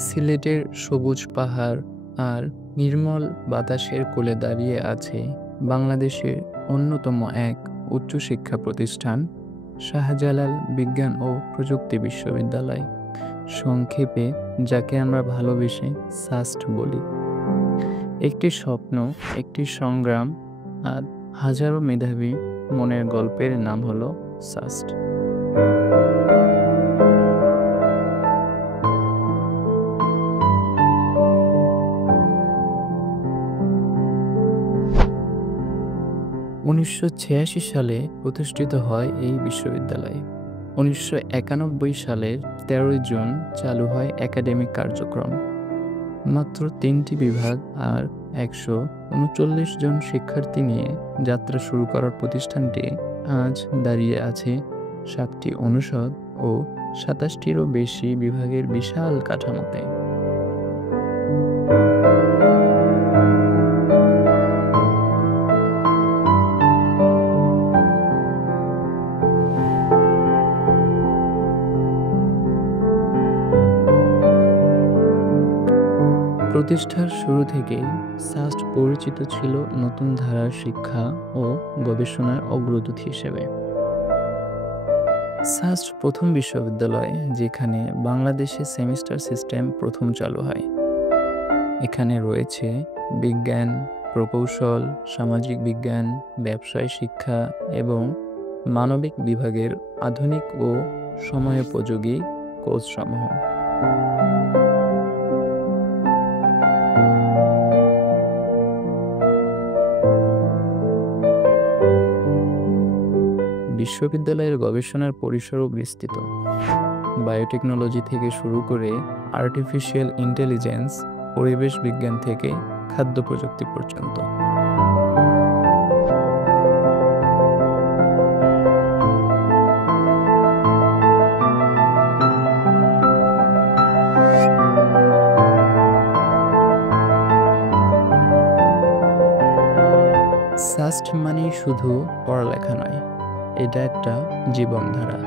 সিলেটের সবুজ পাহাড় আর নির্মল বাতাসের কোলে দাঁড়িয়ে আছে বাংলাদেশের অন্যতম এক উচ্চশিক্ষা প্রতিষ্ঠান শাহজালাল বিজ্ঞান ও প্রযুক্তি বিশ্ববিদ্যালয়, সংক্ষেপে যাকে আমরা ভালোবেসে সাস্ট বলি। একটি স্বপ্ন, একটি সংগ্রাম আর হাজারো মেধাবী মনের গল্পের নাম হলো সাস্ট। উনিশশো সালে প্রতিষ্ঠিত হয় এই বিশ্ববিদ্যালয়। 1991 সালের 13 জুন চালু হয় একাডেমিক কার্যক্রম। মাত্র 3টি বিভাগ আর 139 জন শিক্ষার্থী নিয়ে যাত্রা শুরু করার প্রতিষ্ঠানটি আজ দাঁড়িয়ে আছে 7টি অনুষদ ও 27টিরও বেশি বিভাগের বিশাল কাঠামোতে। প্রতিষ্ঠার শুরু থেকেই সাস্ট পরিচিত ছিল নতুন ধারার শিক্ষা ও গবেষণার অগ্রদূত হিসেবে। সাস্ট প্রথম বিশ্ববিদ্যালয় যেখানে বাংলাদেশে সেমিস্টার সিস্টেম প্রথম চালু হয়। এখানে রয়েছে বিজ্ঞান, প্রকৌশল, সামাজিক বিজ্ঞান, ব্যবসায় শিক্ষা এবং মানবিক বিভাগের আধুনিক ও সময়োপযোগী কোর্সসমূহ। বিশ্ববিদ্যালয়ের গবেষণার পরিসরও বিস্তৃত। বায়োটেকনোলজি থেকে শুরু করে আর্টিফিশিয়াল ইন্টেলিজেন্স, পরিবেশ বিজ্ঞান থেকে খাদ্য প্রযুক্তি পর্যন্ত। সাস্ট মানে শুধু পড়ালেখা নয়, এটা একটা জীবনধারা।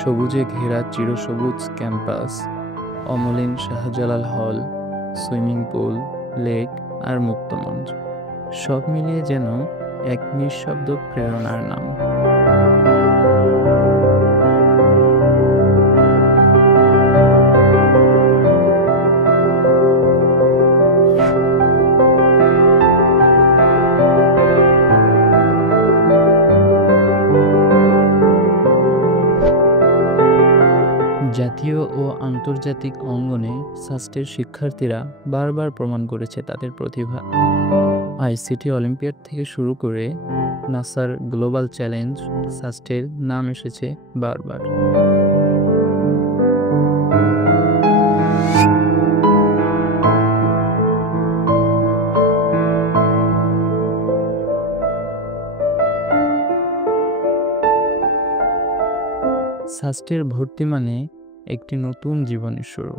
সবুজে ঘেরা চিরসবুজ ক্যাম্পাস, অমলিন শাহজালাল হল, সুইমিং পুল, লেক আর মুক্তমঞ্চ, সব মিলিয়ে যেন এক নিঃশব্দ প্রেরণার নাম। জাতীয় ও আন্তর্জাতিক অঙ্গনে সাস্টের শিক্ষার্থীরা বারবার প্রমাণ করেছে তাদের প্রতিভা। আইসিটি অলিম্পিয়াড থেকে শুরু করে নাসার গ্লোবাল চ্যালেঞ্জ, সাস্টের নাম এসেছে বারবার। সাস্টের ভর্তি মানে একটি নতুন জীবনের শুরু।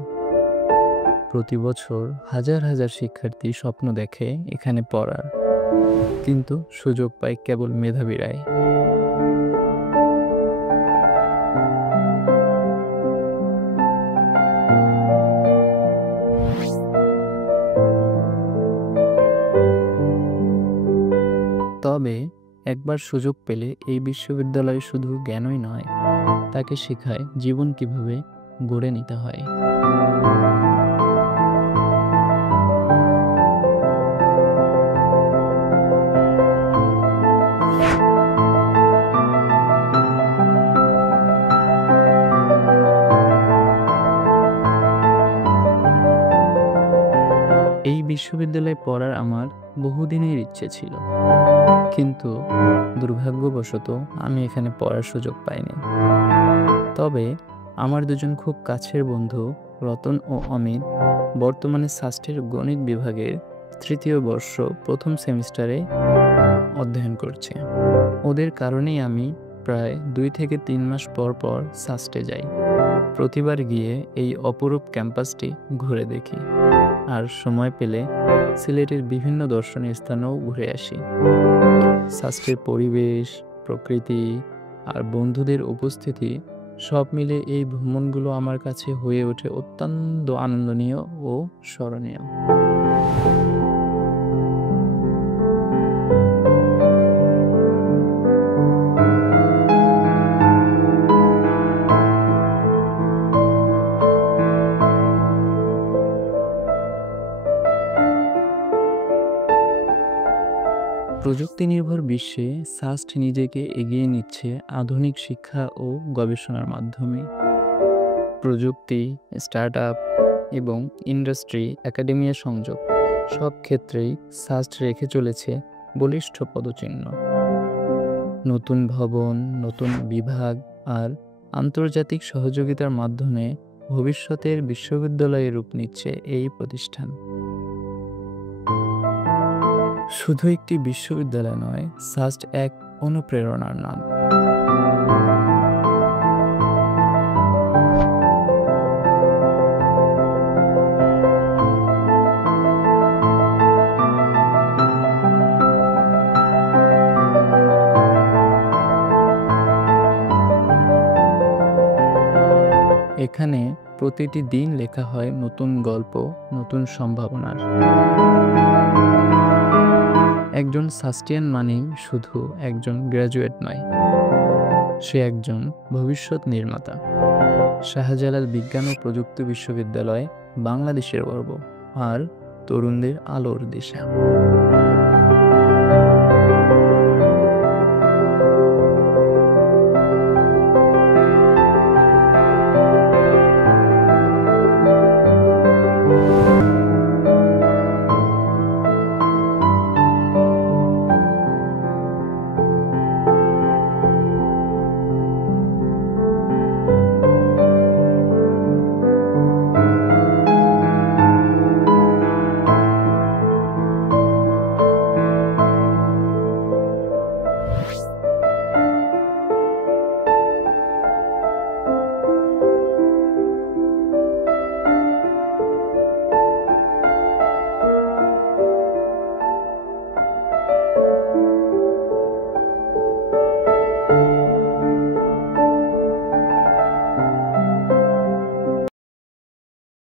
প্রতি বছর হাজার হাজার শিক্ষার্থী স্বপ্ন দেখে এখানে পড়ার, কিন্তু সুযোগ পায় কেবল মেধাবীরাই। তবে একবার সুযোগ পেলে এই বিশ্ববিদ্যালয় শুধু জ্ঞানই নয়, তাকে শেখায় জীবন কিভাবে গড়ে নিতে হয়। এই বিশ্ববিদ্যালয়ে পড়ার আমার বহুদিনের ইচ্ছে ছিল, কিন্তু দুর্ভাগ্যবশত আমি এখানে পড়ার সুযোগ পাইনি। তবে আমার দুজন খুব কাছের বন্ধু রতন ও অমিত বর্তমানে সাস্টের গণিত বিভাগের 3য় বর্ষ প্রথম সেমিস্টারে অধ্যয়ন করছে। ওদের কারণেই আমি প্রায় 2 থেকে 3 মাস পর পর সাস্টে যাই। প্রতিবার গিয়ে এই অপরূপ ক্যাম্পাসটি ঘুরে দেখি, আর সময় পেলে সিলেটের বিভিন্ন দর্শনীয় স্থানেও ঘুরে আসি। সাস্টের পরিবেশ, প্রকৃতি আর বন্ধুদের উপস্থিতি সব মিলে এই ভ্রমণগুলো আমার কাছে হয়ে ওঠে অত্যন্ত আনন্দনীয় ও স্মরণীয়। প্রযুক্তি নির্ভর বিশ্বে সাস্ট নিজেকে এগিয়ে নিচ্ছে আধুনিক শিক্ষা ও গবেষণার মাধ্যমে। প্রযুক্তি, স্টার্টআপ এবং ইন্ডাস্ট্রি, একাডেমিয়া সংযোগ সব ক্ষেত্রেই সাস্ট রেখে চলেছে বলিষ্ঠ পদচিহ্ন। নতুন ভবন, নতুন বিভাগ আর আন্তর্জাতিক সহযোগিতার মাধ্যমে ভবিষ্যতের বিশ্ববিদ্যালয়ে রূপ নিচ্ছে এই প্রতিষ্ঠান। শুধু একটি বিশ্ববিদ্যালয় নয়, সাস্ট এক অনুপ্রেরণার নাম। এখানে প্রতিটি দিন লেখা হয় নতুন গল্প, নতুন সম্ভাবনার। একজন সাস্টিয়ান মানেই শুধু একজন গ্র্যাজুয়েট নয়, সে একজন ভবিষ্যৎ নির্মাতা। শাহজালাল বিজ্ঞান ও প্রযুক্তি বিশ্ববিদ্যালয় বাংলাদেশের গর্ব আর তরুণদের আলোর দিশা।